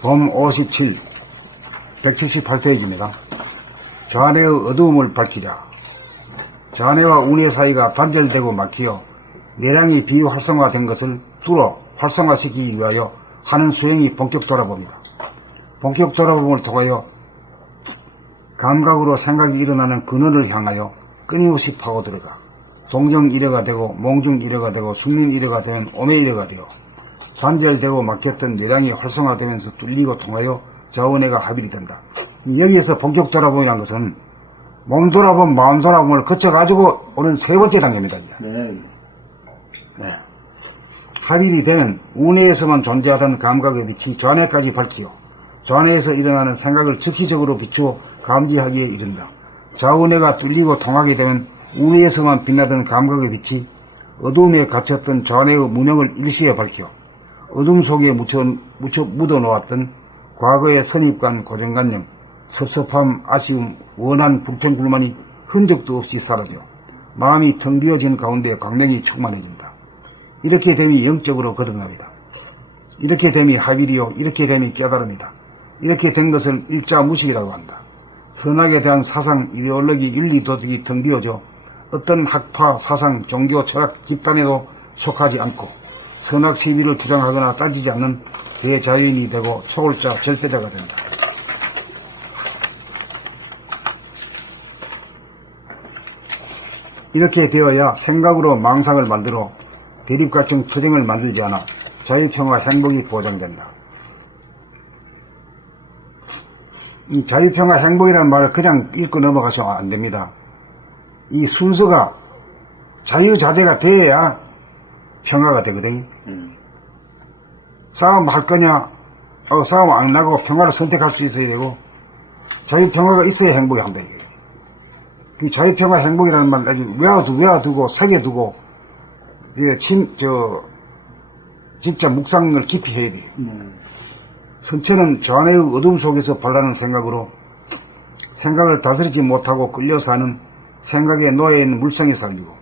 봄 57, 178페이지입니다. 좌뇌의 어두움을 밝히자. 좌뇌와 우뇌 사이가 단절되고 막히어 내량이 비활성화된 것을 뚫어 활성화시키기 위하여 하는 수행이 본격 돌아봅니다. 본격 돌아봄을 통하여 감각으로 생각이 일어나는 근원을 향하여 끊임없이 파고들어가 동정일해가 되고 몽중일해가 되고 숙민일해가 되면 오매일해가 되어 단절되고 막혔던 내량이 활성화되면서 뚫리고 통하여 좌우뇌가 합일이 된다. 여기에서 본격 돌아봄이라는 것은 몸 돌아봄, 마음 돌아봄을 거쳐가지고 오는 세 번째 단계입니다. 네. 합일이 되면 우뇌에서만 존재하던 감각의 빛이 좌뇌까지 밝히어 좌뇌에서 일어나는 생각을 즉시적으로 비추어 감지하기에 이른다. 좌우뇌가 뚫리고 통하게 되면 우뇌에서만 빛나던 감각의 빛이 어둠에 갇혔던 좌뇌의 무명을 일시에 밝혀 어둠 속에 묻어놓았던 과거의 선입관, 고정관념, 섭섭함, 아쉬움, 원한, 불평불만이 흔적도 없이 사라져 마음이 텅 비어진 가운데 광명이 충만해진다. 이렇게 됨이 영적으로 거듭납니다. 이렇게 됨이 합일이요, 이렇게 됨이 깨달음이다. 이렇게 된 것을 일자무식이라고 한다. 선악에 대한 사상, 이데올로기, 윤리, 도덕이 텅 비어져 어떤 학파, 사상, 종교, 철학 집단에도 속하지 않고 선악 시비를 주장하거나 따지지 않는 대자연이 되고 초월자, 절대자가 된다. 이렇게 되어야 생각으로 망상을 만들어 대립갈등 투쟁을 만들지 않아 자유평화 행복이 보장된다. 이 자유평화 행복이라는 말을 그냥 읽고 넘어가시면 안 됩니다. 이 순서가 자유자재가 돼야 평화가 되거든. 싸움 할 거냐, 싸움 안 나고 평화를 선택할 수 있어야 되고, 자유평화가 있어야 행복이 한다, 이게. 이 자유평화 행복이라는 말, 외워두고, 새겨두고, 이게 진짜 묵상을 깊이 해야 돼. 선체는 좌뇌의 어둠 속에서 발라는 생각으로 생각을 다스리지 못하고 끌려서 하는 생각에 놓여있는 물성에 살리고,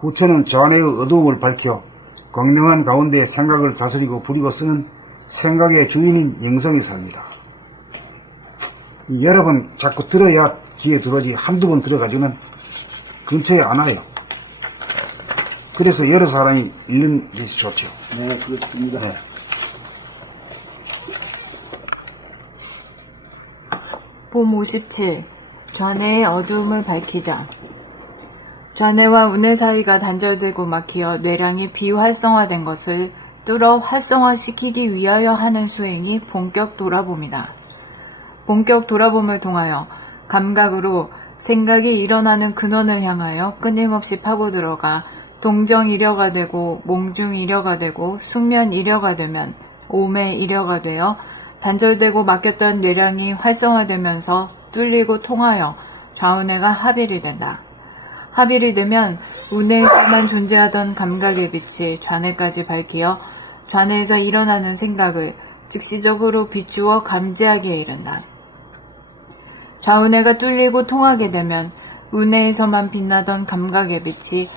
후처는 좌뇌의 어두움을 밝혀 광명한 가운데 생각을 다스리고 부리고 쓰는 생각의 주인인 영성에 삽니다. 여러 번 자꾸 들어야 귀에 들어오지 한두 번 들어가지고는 근처에 안 와요. 그래서 여러 사람이 읽는 것이 좋죠. 네, 그렇습니다. 네. 봄 57. 좌뇌의 어두움을 밝히자. 좌뇌와 우뇌 사이가 단절되고 막히어 뇌량이 비활성화된 것을 뚫어 활성화시키기 위하여 하는 수행이 본격 돌아봄이다. 본격 돌아봄을 통하여 감각으로 생각이 일어나는 근원을 향하여 끊임없이 파고들어가 동정이려가 되고 몽중이려가 되고 숙면이려가 되면 오매이려가 되어 단절되고 막혔던 뇌량이 활성화되면서 뚫리고 통하여 좌우뇌가 합일이 된다. 합일이 되면 우뇌에서만 존재하던 감각의 빛이 좌뇌까지 밝히어 좌뇌에서 일어나는 생각을 즉시적으로 비추어 감지하기에 이른다. 좌우뇌가 뚫리고 통하게 되면 우뇌에서만 빛나던 감각의 빛이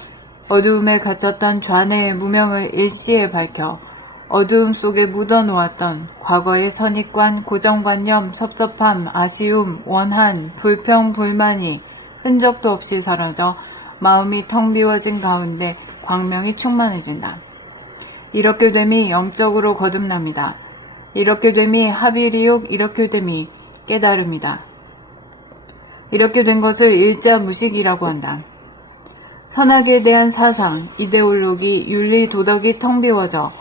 어두움에 갇혔던 좌뇌의 무명을 일시에 밝혀 어두움 속에 묻어놓았던 과거의 선입관, 고정관념, 섭섭함, 아쉬움, 원한, 불평, 불만이 흔적도 없이 사라져 마음이 텅 비워진 가운데 광명이 충만해진다. 이렇게 됨이 영적으로 거듭납니다. 이렇게 됨이 합일이욕, 이렇게 됨이 깨달음이다. 이렇게 된 것을 일자무식이라고 한다. 선악에 대한 사상, 이데올로기, 윤리, 도덕이 텅 비워져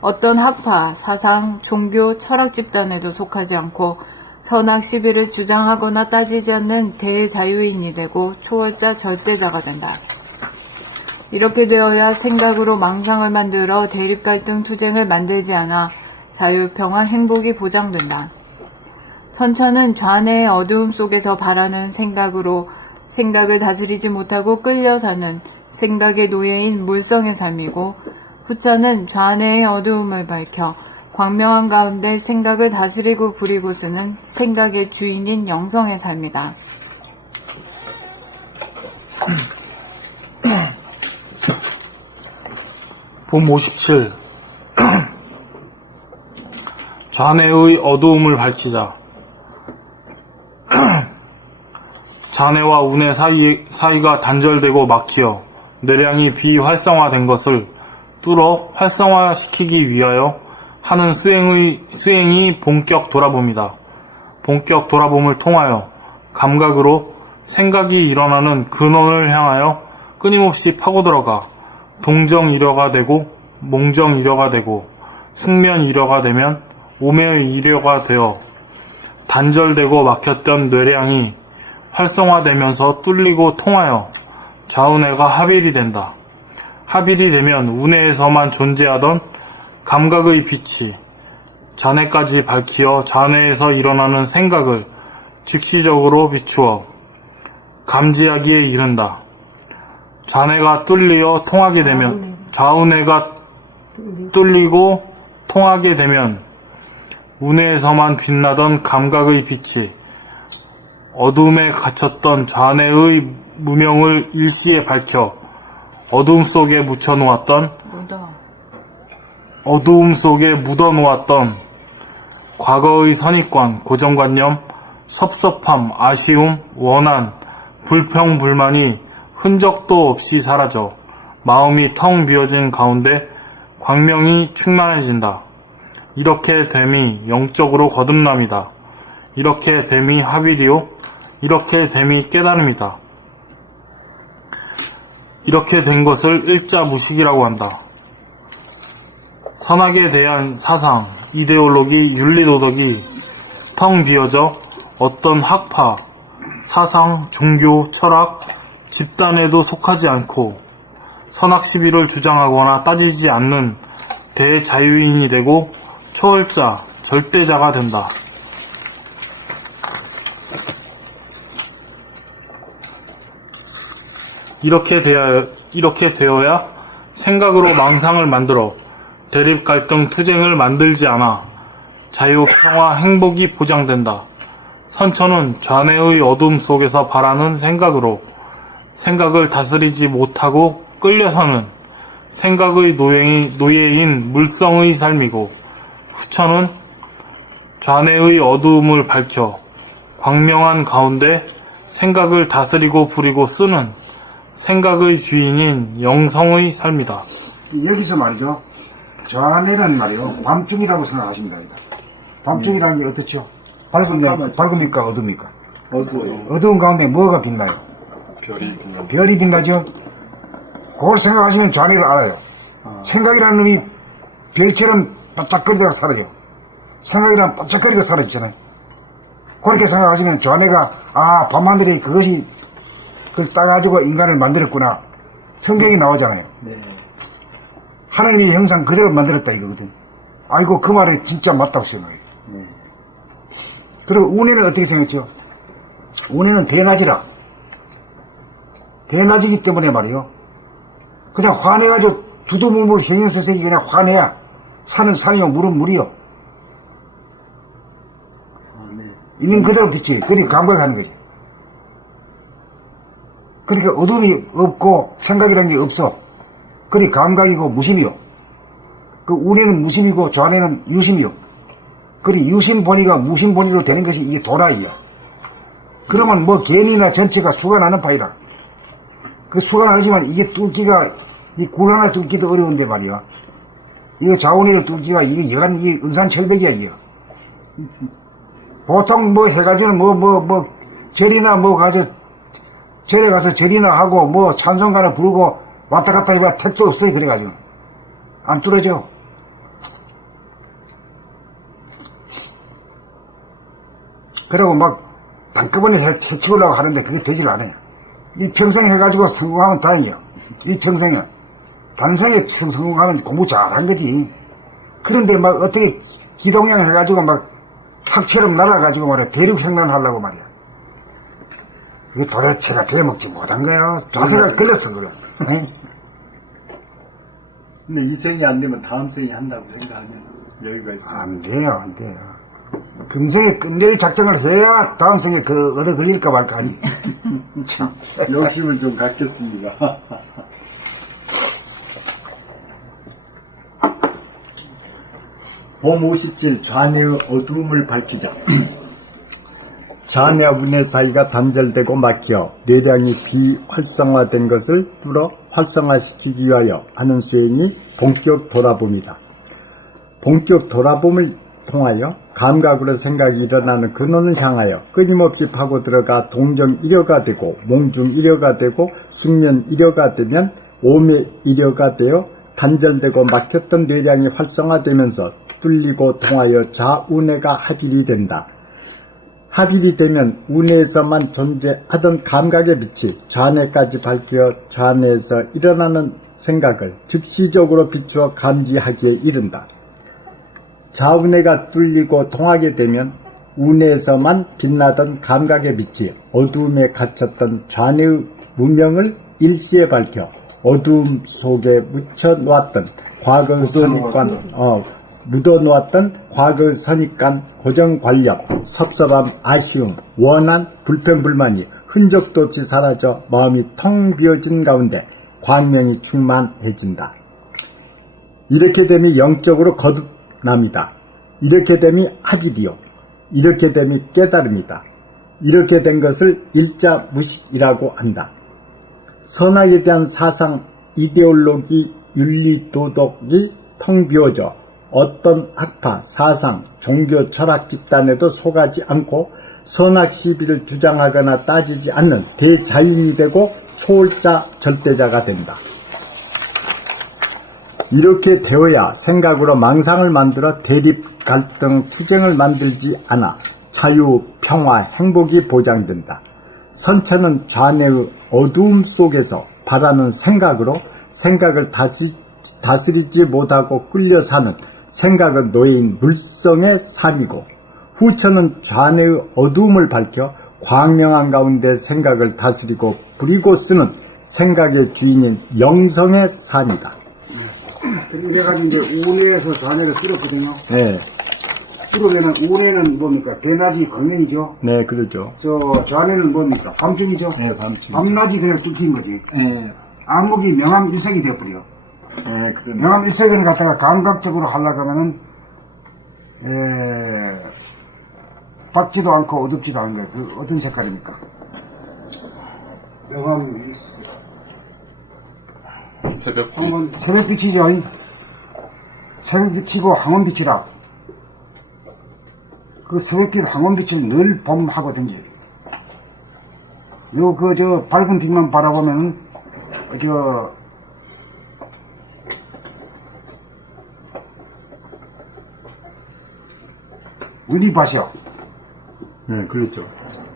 어떤 학파, 사상, 종교, 철학 집단에도 속하지 않고 선악 시비를 주장하거나 따지지 않는 대자유인이 되고 초월자 절대자가 된다. 이렇게 되어야 생각으로 망상을 만들어 대립 갈등 투쟁을 만들지 않아 자유, 평화, 행복이 보장된다. 선천은 좌뇌의 어두움 속에서 바라는 생각으로 생각을 다스리지 못하고 끌려 사는 생각의 노예인 물성의 삶이고, 후처는 좌뇌의 어두움을 밝혀 광명한 가운데 생각을 다스리고 부리고 쓰는 생각의 주인인 영성의 삶이다. 봄 57. 좌뇌의 어두움을 밝히자. 좌뇌와 우뇌 사이가 단절되고 막히어 뇌량이 비활성화된 것을 뚫어 활성화시키기 위하여 하는 수행이 본격 돌아봄이다. 본격 돌아봄을 통하여 감각으로 생각이 일어나는 근원을 향하여 끊임없이 파고들어가 동정이려가 되고 몽정이려가 되고 승면이려가 되면 오매이려가 되어 단절되고 막혔던 뇌량이 활성화되면서 뚫리고 통하여 좌우뇌가 합일이 된다. 합일이 되면 우뇌에서만 존재하던 감각의 빛이 좌뇌까지 밝히어 좌뇌에서 일어나는 생각을 즉시적으로 비추어 감지하기에 이른다. 좌뇌가 뚫리어 통하게 되면 좌우뇌가 뚫리고 통하게 되면 우뇌에서만 빛나던 감각의 빛이 어둠에 갇혔던 좌뇌의 무명을 일시에 밝혀 어둠 속에 묻어놓았던 과거의 선입관, 고정관념, 섭섭함, 아쉬움, 원한, 불평, 불만이 흔적도 없이 사라져 마음이 텅 비어진 가운데 광명이 충만해진다. 이렇게 됨이 영적으로 거듭남이다. 이렇게 됨이 합일이요. 이렇게 됨이 깨달음이다. 이렇게 된 것을 일자 무식이라고 한다. 선악에 대한 사상, 이데올로기, 윤리도덕이 텅 비어져 어떤 학파, 사상, 종교, 철학, 집단에도 속하지 않고 선악 시비를 주장하거나 따지지 않는 대자유인이 되고 초월자, 절대자가 된다. 이렇게 되어야 생각으로 망상을 만들어 대립, 갈등, 투쟁을 만들지 않아 자유, 평화, 행복이 보장된다. 선천은 좌뇌의 어둠 속에서 바라는 생각으로 생각을 다스리지 못하고 끌려서는 생각의 노예인 물성의 삶이고, 후천은 좌뇌의 어두움을 밝혀 광명한 가운데 생각을 다스리고 부리고 쓰는 생각의 주인인 영성의 삶이다. 여기서 말이죠. 좌뇌는 말이요. 밤중이라고 생각하시면 됩니다. 밤중이라는 게 어떻죠? 밝습니까? 어두입니까? 어두워요. 어두운 가운데 뭐가 빛나요? 별이 빛나죠? 그걸 생각하시면 좌뇌를 알아요. 생각이라는 놈이 별처럼 반짝거리다가 사라져. 생각이란 반짝거리다가 사라지잖아요. 그렇게 생각하시면 좌뇌가 밤하늘에 그것이 그걸 따가지고 인간을 만들었구나. 성경이 나오잖아요. 네. 하나님이 형상 그대로 만들었다 이거거든. 아이고 그 말이 진짜 맞다고 생각해요. 그리고 운해는 어떻게 생겼죠? 운해는 대낮이라. 대낮이기 때문에 말이요. 그냥 화내가지고 두두물물 형형색색이 그냥 화내야. 산은 산이요, 물은 물이요. 네. 있는 그대로 빛이. 그렇게 감각하는 거죠. 그러니까 어둠이 없고 생각이라는 게 없어. 그리 감각이고 무심이요. 그 운해는 무심이고 좌뇌는 유심이요. 그리 유심본이가 무심본이로 되는 것이 이게 도라이야. 그러면 뭐 개미나 전체가 수가 나는 파이라. 그 수가 나지만 이게 뚫기가 이 굴 하나 뚫기도 어려운데 말이야. 이거 좌우뇌를 뚫기가 이게 여간 이게 은산철벽이야 이게. 보통 뭐 해가지고는 절이나 절에 가서 절이나 하고 찬송가나 부르고 왔다 갔다 해봐 택도 없어요. 그래가지고 안 뚫어져. 그러고 막 단꺼번에 해치우려고 하는데 그게 되질 않아요. 일평생 해가지고 성공하면 다행이에요. 일평생에 단생에 성공하면 공부 잘한 거지. 그런데 막 어떻게 기동량 해가지고 막 학처럼 날아가지고 말이야 대륙횡단 하려고 말이야. 그게 도대체가 되먹지 못한 거야. 자세가 걸렸어 그래. 근데 이 생이 안 되면 다음 생이 한다고 생각하면 여유가 있어요. 안 돼요. 금생에 끝낼 작정을 해야 다음 생에 얻어 걸릴까 말까 아니. 욕심을 좀 갖겠습니다. 봄 57 좌뇌의 어두움을 밝히자. 좌뇌와 우뇌 사이가 단절되고 막혀 뇌량이 비활성화된 것을 뚫어 활성화시키기 위하여 하는 수행이 본격 돌아봄이다. 본격 돌아봄을 통하여 감각으로 생각이 일어나는 근원을 향하여 끊임없이 파고들어가 동정 일여가 되고 몽중 일여가 되고 숙면 일여가 되면 오매 일여가 되어 단절되고 막혔던 뇌량이 활성화되면서 뚫리고 통하여 좌우뇌가 합일이 된다. 합일이 되면 우뇌에서만 존재하던 감각의 빛이 좌뇌까지 밝혀 좌뇌에서 일어나는 생각을 즉시적으로 비추어 감지하기에 이른다. 좌우뇌가 뚫리고 통하게 되면 우뇌에서만 빛나던 감각의 빛이 어두움에 갇혔던 좌뇌의 무명을 일시에 밝혀 어두움 속에 묻혀놓았던 과거의 선입관, 묻어놓았던 과거의 선입관, 고정관념, 섭섭함, 아쉬움, 원한, 불편불만이 흔적도 없이 사라져 마음이 텅 비어진 가운데 광명이 충만해진다. 이렇게 됨이 영적으로 거듭납니다. 이렇게 됨이 합일이요. 이렇게 됨이 깨달음이다. 이렇게 된 것을 일자무식이라고 한다. 선악에 대한 사상, 이데올로기, 윤리, 도덕이 텅 비어져 어떤 학파, 사상, 종교, 철학 집단에도 속하지 않고 선악 시비를 주장하거나 따지지 않는 대자인이 되고 초월자 절대자가 된다. 이렇게 되어야 생각으로 망상을 만들어 대립, 갈등, 투쟁을 만들지 않아 자유, 평화, 행복이 보장된다. 선체는 좌뇌의 어두움 속에서 바라는 생각으로 생각을 다스리지 못하고 끌려 사는 생각은 노예인 물성의 삶이고, 후처는 좌뇌의 어두움을 밝혀 광명한 가운데 생각을 다스리고 부리고 쓰는 생각의 주인인 영성의 삶이다. 이래가지고 이제 우뇌에서 좌뇌를 끌었거든요. 네, 그러면은 우뇌는 뭡니까? 대낮이 광명이죠. 네, 그러죠. 저 좌뇌는 뭡니까? 밤중이죠. 네, 밤중. 밤낮이 그냥 뚫린 거지. 네, 암흑이 명암일색이 되어버려. 네, 그러네. 명암일색을 갖다가 감각적으로 하려고 하면은 밝지도 않고 어둡지도 않은 거예요. 그 어떤 색깔입니까? 명암일색. 새벽빛. 새벽빛이죠. 새벽빛이고 항원빛이라. 그 새벽빛 항원빛을 늘 범하고 댕겨요. 저 밝은 빛만 바라보면 눈이 봐셔. 네, 그렇죠.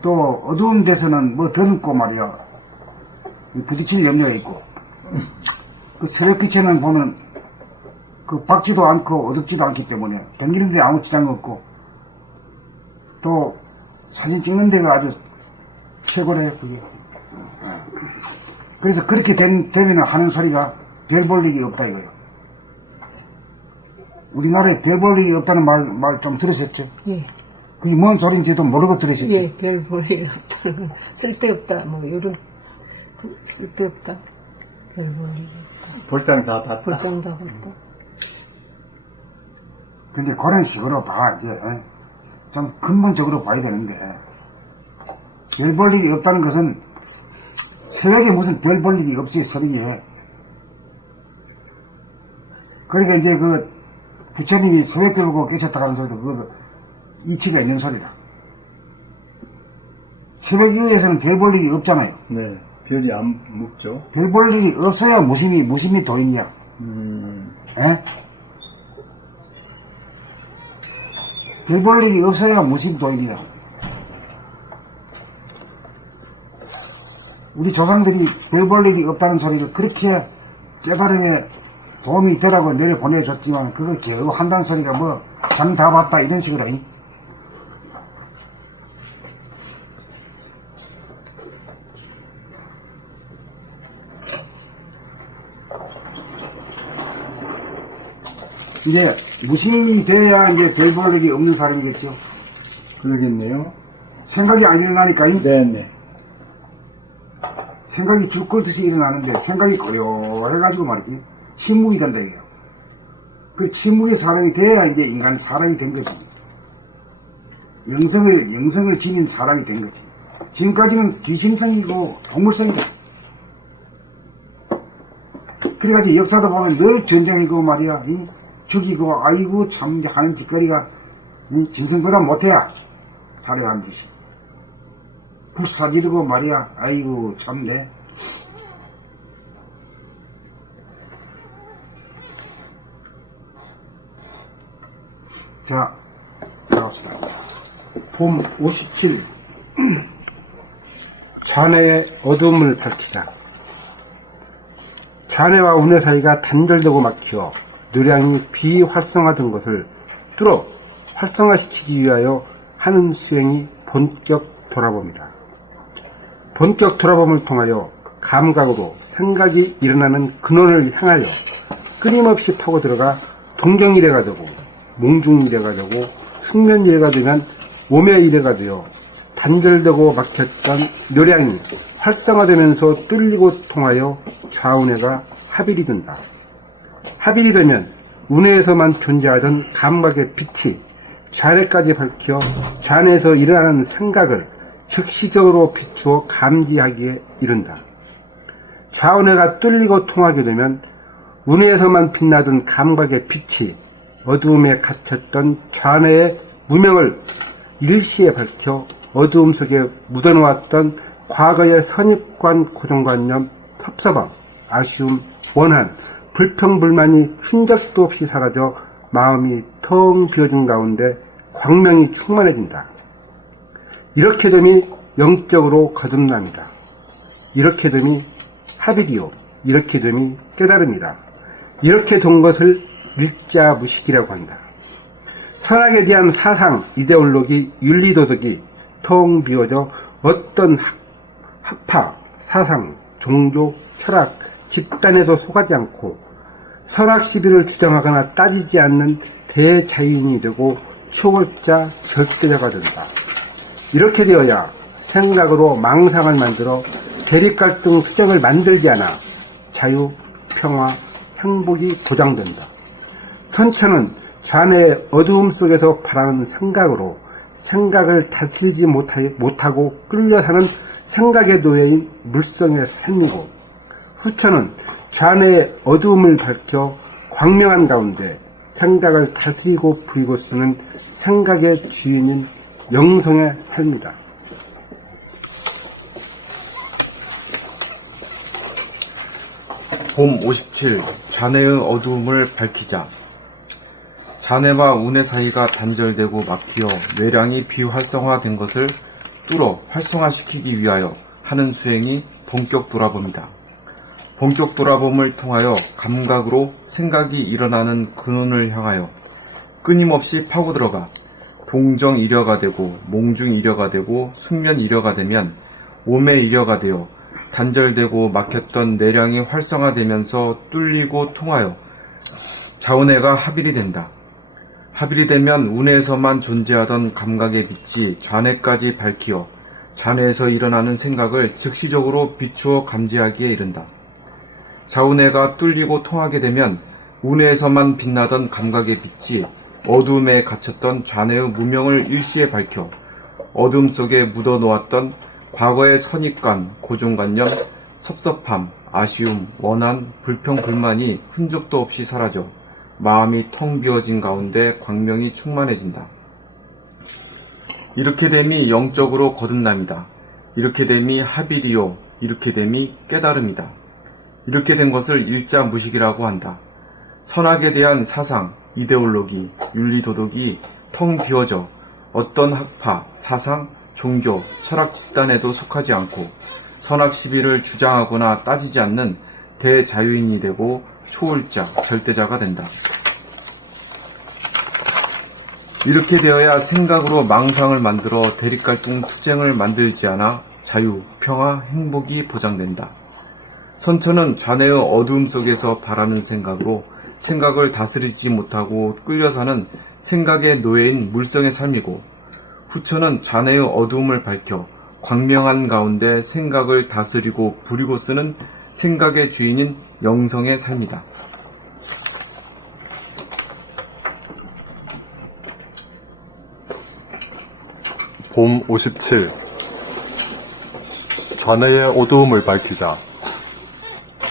또 어두운 데서는 뭐 더듬고 말이야. 부딪힐 염려가 있고. 그 새벽빛에는 보면 그 밝지도 않고 어둡지도 않기 때문에 댕기는데 아무 지장이 없고, 또 사진 찍는 데가 아주 최고래요, 그게. 그래서 그렇게 되면 하는 소리가 별 볼 일이 없다 이거예요. 우리나라에 별 볼 일이 없다는 말 좀 들으셨죠? 예. 그게 뭔 소리인지도 모르고 들으셨죠? 예, 별 볼 일 없다는 건 쓸데없다, 뭐, 이런, 쓸데없다. 별 볼 일 없다. 볼장 다 봤다. 볼장 다 봤다. 근데 그런 식으로 봐, 이제. 좀 근본적으로 봐야 되는데, 별 볼 일이 없다는 것은 새벽에 무슨 별 볼 일이 없지, 새벽에. 그러니까 이제 그 부처님이 새벽별 보고 깨쳤다 하는 소리도 그거 이치가 있는 소리라. 새벽 이후에서는 별 볼 일이 없잖아요. 네, 별이 안 묵죠. 별 볼 일이 없어야 무심이 도인이야. 에? 별 볼 일이 없어야 무심 도인이다. 우리 조상들이 별 볼 일이 없다는 소리를 그렇게 깨달음에 도움이 되라고 내려보내줬지만, 그걸 겨우 한다는 소리가 뭐, 장 다 봤다, 이런 식으로. 이제, 무심이 돼야 이제 별 볼 일이 없는 사람이겠죠. 그러겠네요. 생각이 안 일어나니까, 네네. 생각이 줄 걸 듯이 일어나는데, 생각이 고요해가지고 말이지, 침묵이 된다, 이게요. 그 침묵의 사람이 돼야 이제 인간 사람이 된 거지. 영성을 지닌 사람이 된 거지. 지금까지는 귀신성이고 동물성이고. 그래가지고 역사도 보면 늘 전쟁이고 말이야. 죽이고 아이고 참 하는 짓거리가 짐승보다 못해야 하루에 한 번씩. 불사 지르고 말이야. 아이고 참네. 자, 나갑시다. 봄 57. 잔해의 어둠을 밝히자. 잔해와 운해 사이가 단절되고 막혀 노량이 비활성화된 것을 뚫어 활성화시키기 위하여 하는 수행이 본격 돌아봄이다. 본격 돌아봄을 통하여 감각으로 생각이 일어나는 근원을 향하여 끊임없이 파고 들어가 동정이래가 되고 몽중이래가 되고 숙면이래가 되면 오매이래가 되어 단절되고 막혔던 노량이 활성화되면서 뚫리고 통하여 좌운해가 합일이 된다. 합일이 되면 운해에서만 존재하던 감각의 빛이 잔해까지 밝혀 잔해에서 일어나는 생각을 즉시적으로 비추어 감지하기에 이른다. 좌운해가 뚫리고 통하게 되면 운해에서만 빛나던 감각의 빛이 어두움에 갇혔던 좌뇌의 무명을 일시에 밝혀 어두움 속에 묻어놓았던 과거의 선입관, 고정관념, 섭섭함, 아쉬움, 원한, 불평불만이 흔적도 없이 사라져 마음이 텅 비어진 가운데 광명이 충만해진다. 이렇게 됨이 영적으로 거듭납니다. 이렇게 됨이 합일이요. 이렇게 됨이 깨달음이다. 이렇게 된 것을 일자무식이라고 한다. 선악에 대한 사상, 이데올로기, 윤리도덕이 텅 비어져 어떤 학파, 사상, 종교, 철학, 집단에도 속하지 않고 선악 시비를 주장하거나 따지지 않는 대자유인이 되고 초월자, 절대자가 된다. 이렇게 되어야 생각으로 망상을 만들어 대립갈등, 투쟁을 만들지 않아 자유, 평화, 행복이 보장된다. 선천은 잔해의 어두움 속에서 바라는 생각으로 생각을 다스리지 못하고 끌려 사는 생각의 노예인 물성의 삶이고, 후천은 잔해의 어두움을 밝혀 광명한 가운데 생각을 다스리고 부리고 쓰는 생각의 주인인 영성의 삶이다. 봄 57. 잔해의 어두움을 밝히자. 잔해와 운해 사이가 단절되고 막히어 뇌량이 비활성화된 것을 뚫어 활성화시키기 위하여 하는 수행이 본격 돌아봄이다. 본격 돌아봄을 통하여 감각으로 생각이 일어나는 근원을 향하여 끊임없이 파고들어가 동정이려가 되고 몽중이려가 되고 숙면이려가 되면 오매이려가 되어 단절되고 막혔던 내량이 활성화되면서 뚫리고 통하여 자운해가 합일이 된다. 합일이 되면 운해에서만 존재하던 감각의 빛이 좌뇌까지 밝히어 좌뇌에서 일어나는 생각을 즉시적으로 비추어 감지하기에 이른다. 자운해가 뚫리고 통하게 되면 운해에서만 빛나던 감각의 빛이 어두움에 갇혔던 좌뇌의 무명을 일시에 밝혀 어둠 속에 묻어놓았던 과거의 선입관, 고정관념, 섭섭함, 아쉬움, 원한, 불평불만이 흔적도 없이 사라져 마음이 텅 비어진 가운데 광명이 충만해진다. 이렇게 됨이 영적으로 거듭남이다. 이렇게 됨이 합일이요. 이렇게 됨이 깨달음이다. 이렇게 된 것을 일자무식이라고 한다. 선악에 대한 사상, 이데올로기, 윤리도덕이 텅 비어져 어떤 학파, 사상, 종교, 철학 집단에도 속하지 않고 선악 시비를 주장하거나 따지지 않는 대자유인이 되고 초월자, 절대자가 된다. 이렇게 되어야 생각으로 망상을 만들어 대립갈등, 투쟁을 만들지 않아 자유, 평화, 행복이 보장된다. 선천은 좌뇌의 어두움 속에서 바라는 생각으로 생각을 다스리지 못하고 끌려 사는 생각의 노예인 물성의 삶이고, 후천은 좌뇌의 어두움을 밝혀 광명한 가운데 생각을 다스리고 부리고 쓰는 생각의 주인인 영성의 삶이다. 봄 57. 좌뇌의 어두움을 밝히자.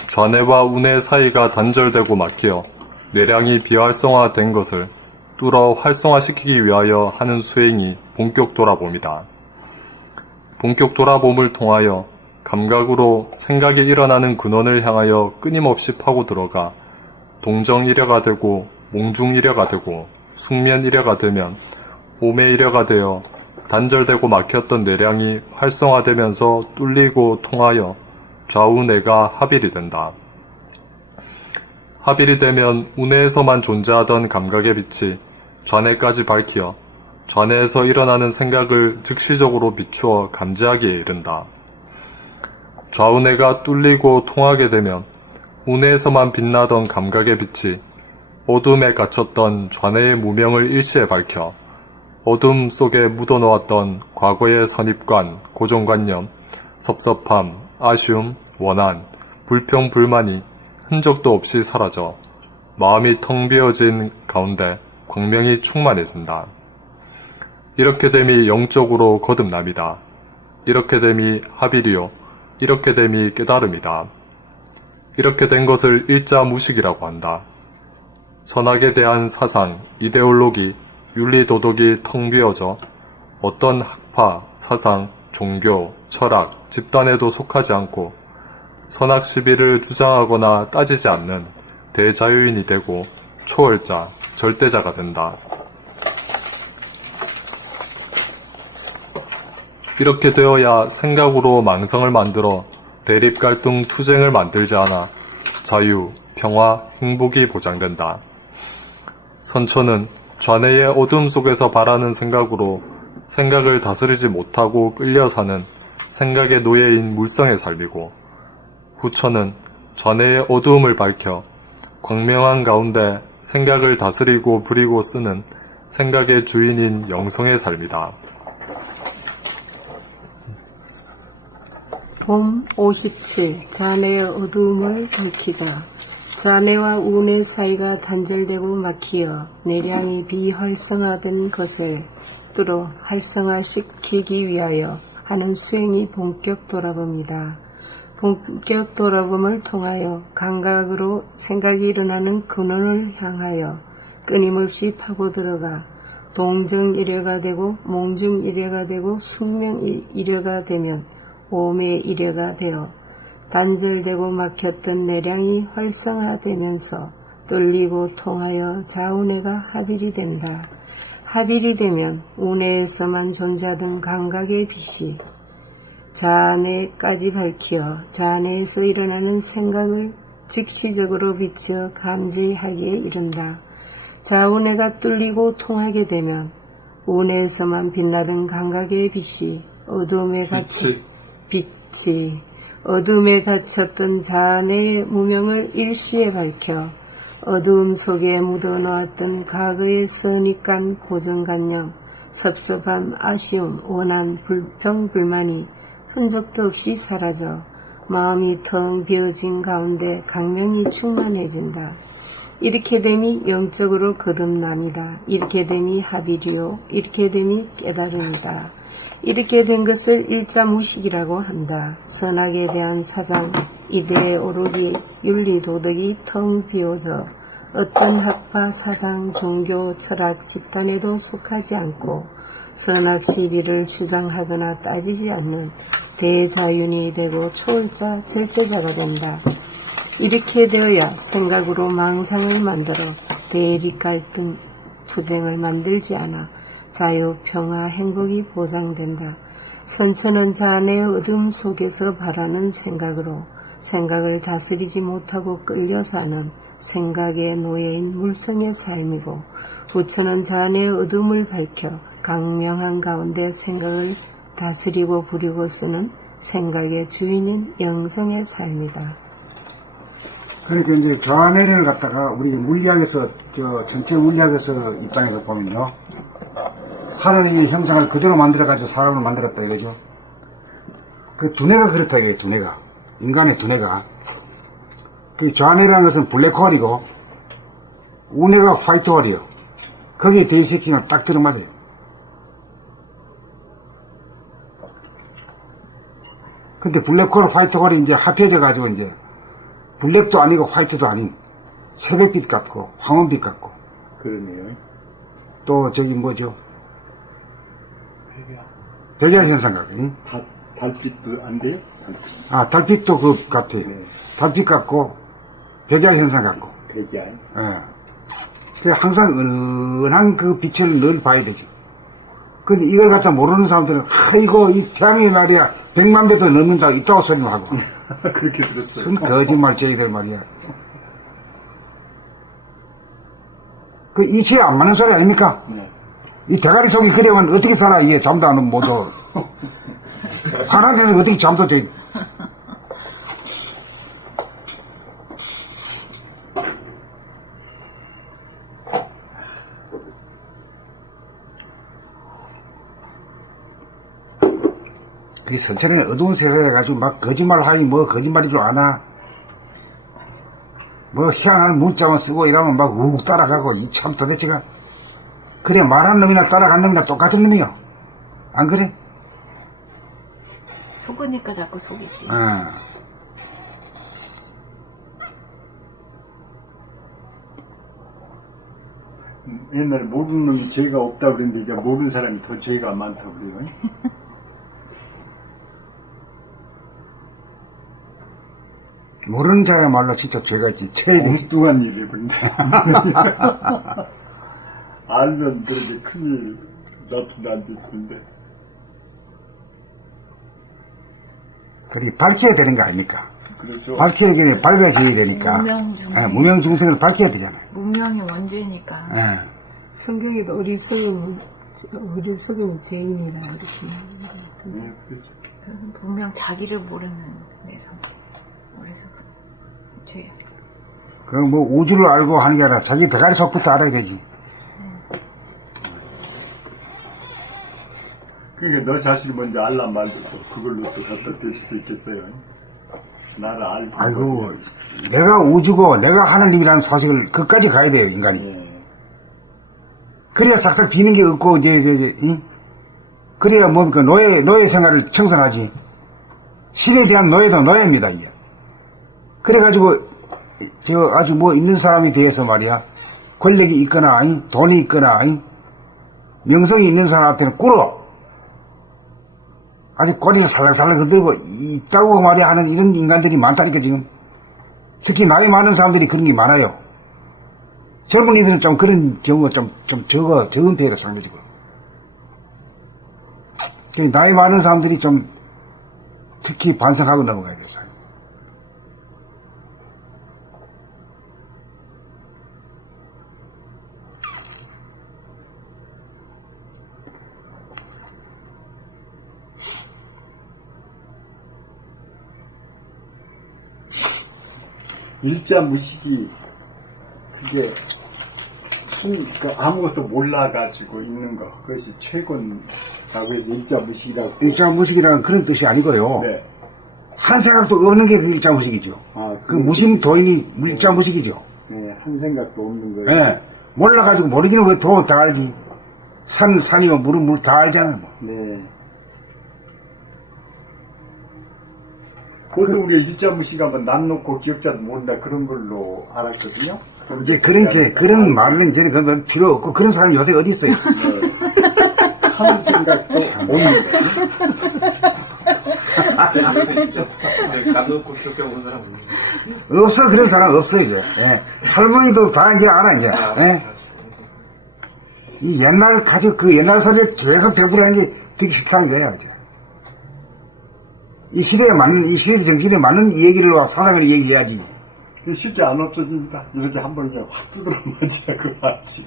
좌뇌와 우뇌 사이가 단절되고 막혀 뇌량이 비활성화된 것을 뚫어 활성화시키기 위하여 하는 수행이 본격 돌아봄이다. 본격 돌아봄을 통하여 감각으로 생각이 일어나는 근원을 향하여 끊임없이 파고 들어가 동정이려가 되고 몽중이려가 되고 숙면이려가 되면 오매이려가 되어 단절되고 막혔던 뇌량이 활성화되면서 뚫리고 통하여 좌우뇌가 합일이 된다. 합일이 되면 우뇌에서만 존재하던 감각의 빛이 좌뇌까지 밝혀 좌뇌에서 일어나는 생각을 즉시적으로 비추어 감지하기에 이른다. 좌우뇌가 뚫리고 통하게 되면 우뇌에서만 빛나던 감각의 빛이 어둠에 갇혔던 좌뇌의 무명을 일시에 밝혀 어둠 속에 묻어놓았던 과거의 선입관, 고정관념, 섭섭함, 아쉬움, 원한, 불평, 불만이 흔적도 없이 사라져 마음이 텅 비어진 가운데 광명이 충만해진다. 이렇게 됨이 영적으로 거듭남이다. 이렇게 됨이 합일이요. 이렇게 됨이 깨달음이다. 이렇게 된 것을 일자 무식이라고 한다. 선악에 대한 사상, 이데올로기, 윤리 도덕이 텅 비어져 어떤 학파, 사상, 종교, 철학, 집단에도 속하지 않고 선악 시비를 주장하거나 따지지 않는 대자유인이 되고 초월자, 절대자가 된다. 이렇게 되어야 생각으로 망상을 만들어 대립, 갈등, 투쟁을 만들지 않아 자유, 평화, 행복이 보장된다. 선천은 좌뇌의 어둠 속에서 바라는 생각으로 생각을 다스리지 못하고 끌려 사는 생각의 노예인 물성의 삶이고, 후천은 좌뇌의 어두움을 밝혀 광명한 가운데 생각을 다스리고 부리고 쓰는 생각의 주인인 영성의 삶이다. 봄 57. 좌뇌의 어두움을 밝히자. 좌뇌와 우뇌 사이가 단절되고 막히어 뇌량이 비활성화된 것을 뚫어 활성화시키기 위하여 하는 수행이 본격 돌아봄이다. 본격 돌아봄을 통하여 감각으로 생각이 일어나는 근원을 향하여 끊임없이 파고 들어가 동정이려가 되고 몽중이려가 되고 숙명이려가 되면 오매이려가 되어 단절되고 막혔던 뇌량이 활성화되면서 뚫리고 통하여 좌우뇌가 합일이 된다. 합일이 되면 우뇌에서만 존재하던 감각의 빛이 좌뇌까지 밝혀 좌뇌에서 일어나는 생각을 즉시적으로 비추어 감지하기에 이른다. 좌우뇌가 뚫리고 통하게 되면 우뇌에서만 빛나던 감각의 빛이 어둠에 갇혔던 좌뇌의 무명을 일시에 밝혀 어두움 속에 묻어놓았던 과거의 선입관, 고정관념, 섭섭함, 아쉬움, 원한, 불평, 불만이 흔적도 없이 사라져 마음이 텅 비어진 가운데 강명이 충만해진다. 이렇게 됨이 영적으로 거듭남이다. 이렇게 됨이 합일이요. 이렇게 됨이 깨달음이다. 이렇게 된 것을 일자 무식이라고 한다. 선악에 대한 사상, 이데올로기, 윤리, 도덕이 텅 비어져 어떤 학파, 사상, 종교, 철학, 집단에도 속하지 않고 선악 시비를 주장하거나 따지지 않는 대자윤이 되고 초월자, 절대자가 된다. 이렇게 되어야 생각으로 망상을 만들어 대립, 갈등, 투쟁을 만들지 않아 자유, 평화, 행복이 보장된다. 선천은 자아의 어둠 속에서 바라는 생각으로 생각을 다스리지 못하고 끌려 사는 생각의 노예인 물성의 삶이고, 후천은 자아의 어둠을 밝혀 강명한 가운데 생각을 다스리고 부리고 쓰는 생각의 주인인 영성의 삶이다. 그러니까 이제 좌뇌를 갖다가 우리 물리학에서, 전체 물리학에서 입장에서 보면요, 하나님의 형상을 그대로 만들어가지고 사람을 만들었다 이거죠. 그 두뇌가 그렇다 이거예요, 두뇌가. 인간의 두뇌가. 그 좌뇌라는 것은 블랙홀이고, 우뇌가 화이트홀이요. 거기에 대시키면 딱 들어맞아요. 근데 블랙홀, 화이트홀이 이제 합해져가지고 이제 블랙도 아니고 화이트도 아닌 새벽빛 같고 황혼빛 같고 그러네요. 또 저기 뭐죠? 백야 현상 같고. 응? 달빛도 안 돼요? 아, 달빛도 그 같아요. 네. 달빛 같고 백야 현상 같고. 백야. 예. 그 항상 은은한 그 빛을 늘 봐야 되죠. 근데 이걸 갖다 모르는 사람들은 아이고 이 태양이 말이야 100만 배도 넘는다고 있다고 설명하고 그렇게 들었어요. 순 거짓말쟁이들 말이야. 그 이치에 안 맞는 소리 아닙니까? 네. 이 대가리 속이 그려면 어떻게 살아? 이게 잠도 안 오면 못 오. 화난 데서 어떻게 잠도 돼? 그 선천에 어두운 세상에 가지고 막 거짓말 하니 뭐 거짓말인 줄 아나? 뭐 희한한 문자만 쓰고 이러면 막 욱 따라가고 이 참 도대체가 그래 말하는 놈이나 따라가는 놈이나 똑같은 놈이요. 안 그래? 속으니까 자꾸 속이지. 옛날에 모르는 놈이 죄가 없다고 그랬는데 이제 모르는 사람이 더 죄가 많다고 그래요. 모르는 자야말로 진짜 죄가 있지. 죄에 대해 엉뚱한 일을 해버린다. 알면 그런데 큰일 나쁘도 안 되는데. 그리 밝혀야 되는 거 아닙니까? 그렇죠. 밝혀야 되면 밝아져야 되니까. 무명중생. 무명중생을 밝혀야 되잖아. 무명이 원죄니까. 예. 성경에도 어리석음이 죄인이라 이렇게 말합니다. 네, 그렇죠. 무명 자기를 모르는 내성. 어리석음. 죄야. 그 뭐 우주를 알고 하는 게 아니라 자기 대가리 속부터 알아야 되지. 그러니까 너 자신이 먼저 알란 말도 또 그걸로 또 갖다 댈 수도 있겠어요. 나를 알고. 아이고, 내가 우주고 내가 하나님이라는 사실을 끝까지 가야 돼요, 인간이. 예. 그래야 싹싹 비는 게 없고, 응? 그래야 뭡니까, 노예 생활을 청산하지. 신에 대한 노예도 노예입니다, 이게. 그래가지고, 아주 뭐 있는 사람이 대해서 말이야, 권력이 있거나, 돈이 있거나, 명성이 있는 사람한테는 꿇어. 아주 꼬리를 살랑살랑 흔들고 있다고 말이야 하는 이런 인간들이 많다니까 지금. 특히 나이 많은 사람들이 그런 게 많아요. 젊은이들은 좀 그런 경우가 좀 적은 편이라 상대적으로. 나이 많은 사람들이 좀 특히 반성하고 넘어가야 돼서. 일자 무식이 그게 그러니까 아무것도 몰라가지고 있는 거 그것이 최고라고 해서 일자 무식이라고. 일자무식이라는 그런 뜻이 아니고요. 네. 한 생각도 없는 게 그 일자무식이죠. 아, 그 무심도인이 일자무식이죠. 네, 한 생각도 없는 거예요. 예. 몰라가지고 모르기는 왜 도 다 알지. 산이고 물은 물 다 알잖아. 뭐. 네. 보통 우리가 일자 무식하면 남 놓고 기억자도 모른다 그런 걸로 알았거든요. 이제 그런 말은 이제 그건 필요 없고 그런 사람이 요새 어디 있어요? 한 생각도 없는 거예요. 남 놓고 기억자 오는 사람 없는 없어, 그런 사람 없어, 이제. 예. 할머니도 다 이제 알아, 이제. 예. 이 옛날 가지고 그 옛날 소리를 계속 되풀이하는 게 되게 식상한 거야, 이제. 이 시대에 맞는, 이 시대 정신에 맞는 이 얘기를, 사상을 얘기해야지. 쉽게 안 없어집니다. 이렇게 한 번에 확 두드려 맞으라 그거 알지.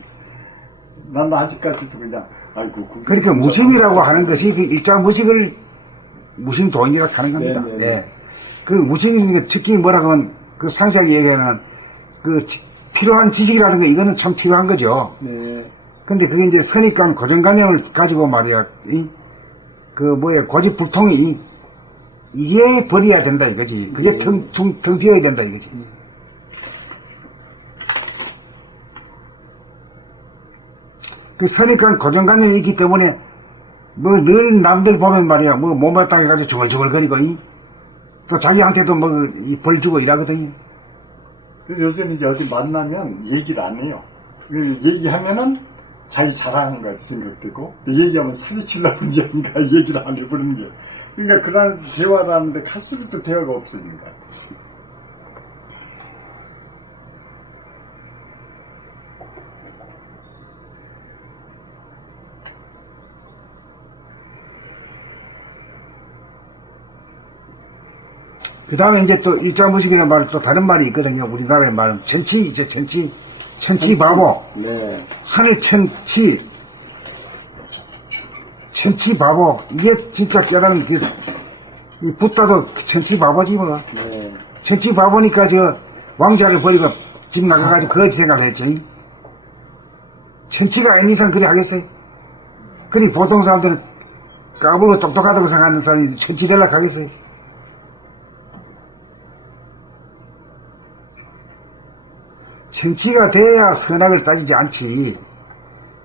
난 아직까지도 그냥, 아이고. 그러니까 무심이라고 하는 것이 그 일자무식을 무심도인이라고 하는 겁니다. 네네. 예. 그 무심, 특히 뭐라고 하면 그 상세하게 얘기하는 그 필요한 지식이라는 거 이거는 참 필요한 거죠. 네. 근데 그게 이제 선입관, 고정관념을 가지고 말이야, 고집불통이, 이게 버려야 된다 이거지. 그게 텅 비어야 된다 이거지. 그 선입관, 고정관념이 있기 때문에, 뭐 늘 남들 보면 말이야, 뭐 못마땅해가지고 중얼중얼거리고, 또 자기한테도 뭐 벌 주고 일하거든요. 그래서 요새는 이제 어디 만나면 얘기를 안 해요. 얘기하면은 자기 잘하는 것 같이 생각되고, 얘기하면 사기치려고 이제 얘기를 안 해보는 게. 그러니까 그런 대화를 하는데 갈수록 대화가 없어지는 것 같아요. 그 다음에 이제 또 일자무식이라는 말은 또 다른 말이 있거든요. 우리나라의 말은 천치 바보. 네. 하늘 천치 바보. 이게 진짜 깨달은 이 붓다도 천치 바보지 뭐. 네. 천치 바보니까 저 왕자를 버리고 집 나가가지고 그 생각을 했지. 천치가 아닌 이상 그리 하겠어요? 그리 보통 사람들은 까불고 똑똑하다고 생각하는 사람이 천치 되려고 하겠어요? 천치가 돼야 선악을 따지지 않지.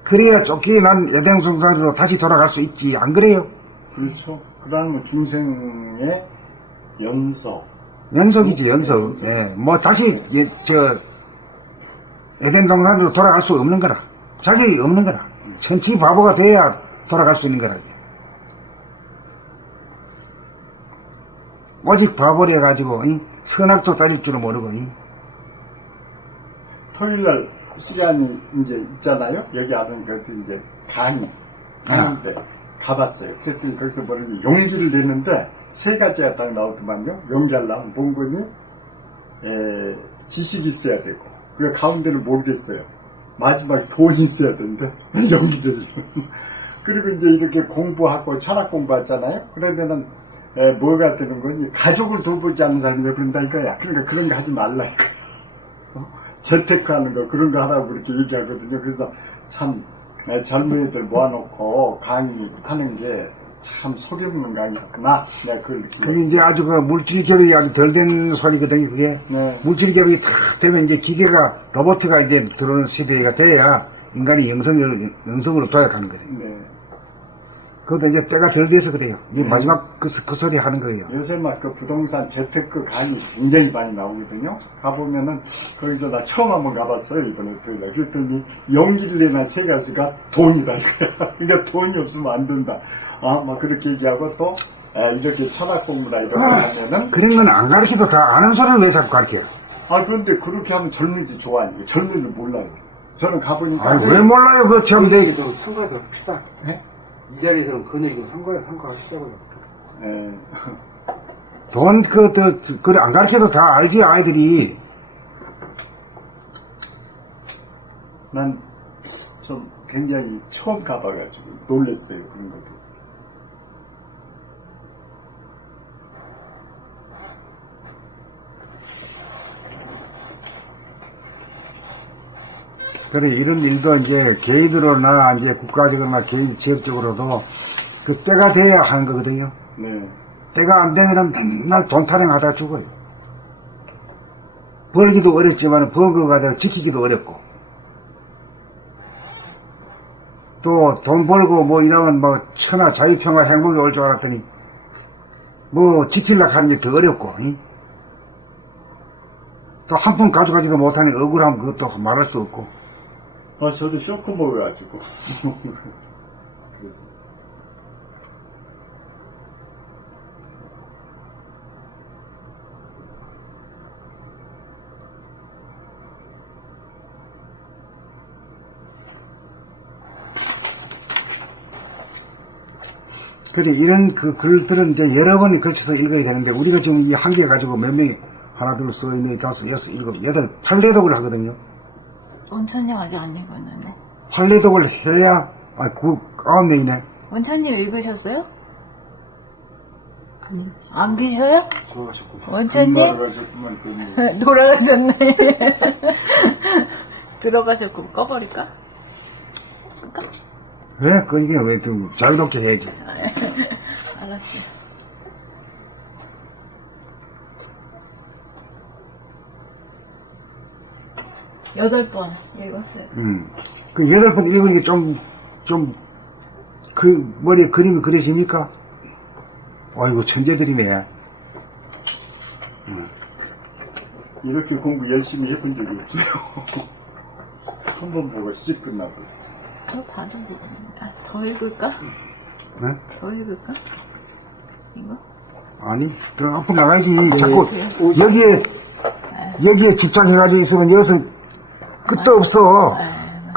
그래야 쫓겨난 예댕성산으로 다시 돌아갈 수 있지. 안 그래요? 그렇죠. 그러면 중생의 연속이지, 연속. 예. 뭐 다시 예댕성산으로 돌아갈 수 없는 거라. 자격이 없는 거라. 천치 바보가 돼야 돌아갈 수 있는 거라. 오직 바보래 가지고 선악도 따질 줄은 모르고. 토요일날 시간이 이제 있잖아요. 여기 아는 것도 이제 강의인데 가봤어요. 그랬더니 거기서 뭐라고 용기를 내는데 세 가지가 딱 나오더만요. 용기하려면 본건이 지식이 있어야 되고, 그리고 가운데를 모르겠어요. 마지막에 돈이 있어야 되는데 용기 들려면. 그리고 이제 이렇게 공부하고 철학 공부하잖아요. 그러면은 뭐가 되는 거니? 가족을 돌보지 않는 사람이 왜 그런다 이거야. 그러니까 그런 거 하지 말라 이거야. 재테크하는 거 그런 거 하라고 그렇게 얘기하거든요. 그래서 참 젊은이들 모아놓고 강의하는 게 참 속여먹는 강의였구나. 내가 그걸 느끼고. 그게 이제 아주 그 물질 개발이 아주 덜 된 소리거든요. 그게 네. 물질 개발이 다 되면 이제 기계가 로봇가 이제 들어오는 시대가 돼야 인간이 영성으로 도약하는 거예요. 네. 그것도 이제 때가 덜 돼서 그래요. 이제 마지막 그 소리 하는 거예요. 요새 막 그 부동산 재테크 강의 굉장히 많이 나오거든요. 가보면은 거기서 나 처음 한번 가봤어요. 이번에 토요일에. 그랬더니 용기를 내는 세 가지가 돈이다 이거야. 그러니까 돈이 없으면 안 된다. 막 그렇게 얘기하고 또 이렇게 철학 공부나 이런 거 하면은 그런 건 안 가르쳐도 다 아는 소리를 왜 자꾸 가르쳐요? 그런데 그렇게 하면 젊은이들 좋아하니까 젊은이들 몰라요. 저는 가보니까 왜 몰라요? 그거 참 내. 선거에서 합시다. 네? 이 자리에서는 그런 얘기는 선거하시자고요. 돈, 그래, 안 가르쳐도 다 알지, 아이들이. 난 좀 굉장히 처음 가봐가지고 놀랐어요. 그런 것도. 그래, 이런 일도 이제 개인으로나 이제 국가적으로나 개인 지역적으로도 그 때가 돼야 하는 거거든요. 네. 때가 안 되면은 맨날 돈 타령하다 죽어요. 벌기도 어렵지만 번 거 가지고 지키기도 어렵고. 또 돈 벌고 뭐 이러면 뭐 천하 자유평화 행복이 올 줄 알았더니 뭐 지키려고 하는 게 더 어렵고. 또 한 푼 가져가지도 못하니 억울하면 그것도 말할 수 없고. 저도 쇼크 먹어가지고. 그래서. 그래, 이런 그 글들은 이제 여러 번에 걸쳐서 읽어야 되는데, 우리가 지금 이 한 개 가지고 몇 명이 하나, 둘, 셋, 넷, 다섯, 여섯, 일곱, 여덟, 8내독을 하거든요. 원천님 아직 안 읽었는데. 8내독을 해야, 9명이네. 원천님 읽으셨어요? 안 계셔요? 원천님? 돌아가셨구만, 그분이. 돌아가셨네. 들어가셨고 꺼버릴까? 왜? 이게 왜 좀 자유롭게 해야지. 알았어요. 여덟 번 읽었어요. 그 8번 읽으니까 그 머리에 그림이 그려집니까? 아이고, 천재들이네. 이렇게 공부 열심히 해본 적이 없어요. 한 번 보고 씩 끝나고. 더 다른 부분인가? 더 읽을까? 네? 더 읽을까? 이거? 아니, 더 앞으로 나가야지. 자꾸 여기에 집착해가지고 있으면 여기서 끝도 없어.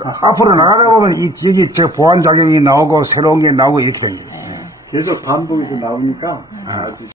앞으로 나가다 보면 여기 저 보완작용이 나오고 새로운 게 나오고 이렇게 된 거예요. 계속 반복해서 나오니까 아주